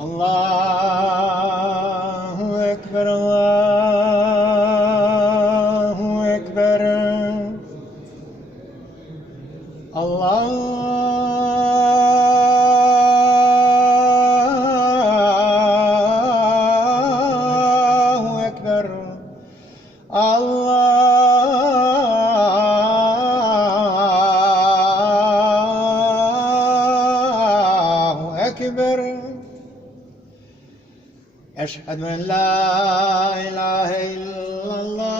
الله أكبر الله أكبر الله أكبر الله أكبر. أشهد أن لا إله إلا الله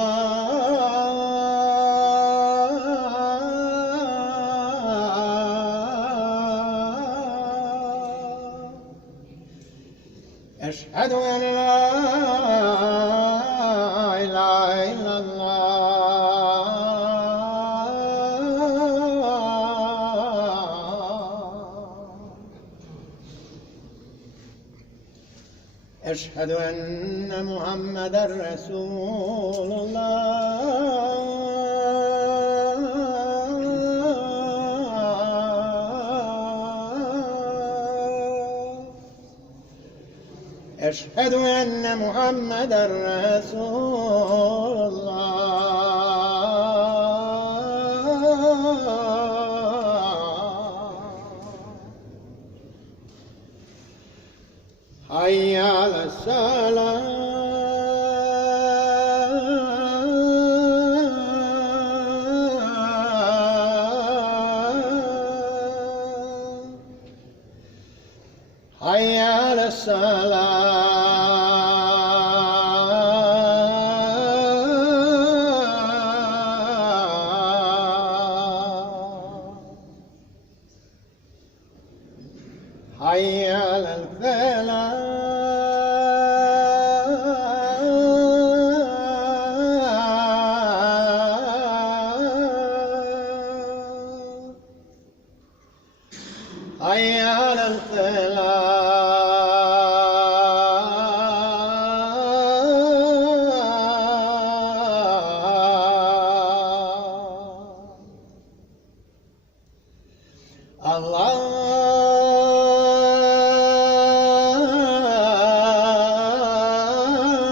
أشهد أن لا إله إلا الله أشهد أن محمدًا رسول الله أشهد أن محمدًا رسول الله. حي على الصلاة حي على الصلاة حي على الفلاح حي على الفلاح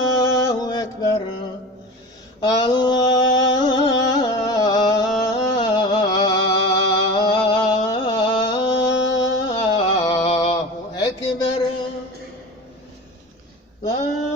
الله أكبر الله أكبر.